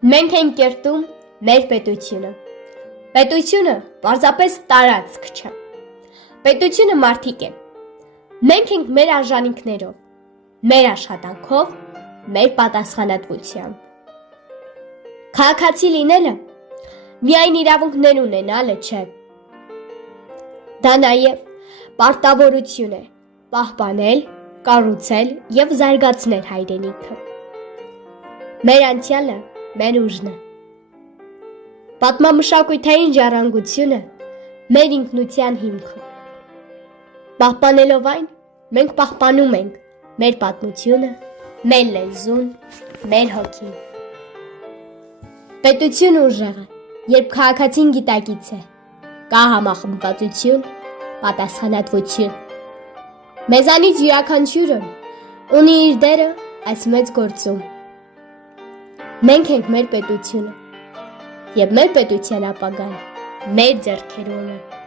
Մենք ենք կերտում մեր պետությունը։ Պետությունը պարզապես տարածք չէ։ Պետությունը մարդիկ է։ Մենք ենք մեր արժանինքներով, մեր աշխատանքով, մեր պատասխանատվությամբ։ Քաղաքացի լինելը միայն իրավունքներ ունենալը չէ։ Դա նաև պարտավորություն է պահպանել, կառուցել և զարգացնել հայրենիքը։ Մեր անցյալը մեր ուժն է։ Պատմամշակութային ժառանգությունը մեր ինքնության հիմքը։ Պահպանելով այն, մենք պահպանում ենք մեր պատմությունը, մեր լեզուն, մեր հոգին։ Պետությունը ուժեղ է, երբ քաղաքացին գիտակից է, կա համախմբվածություն, պատասխանատվություն։ Մեզանից յուրաքանչյուրը ունի իր դերը այս մեծ գործում։ Մենք ենք մեր պետությունը, և մեր պետության ապագան մեր ձեռքերում է։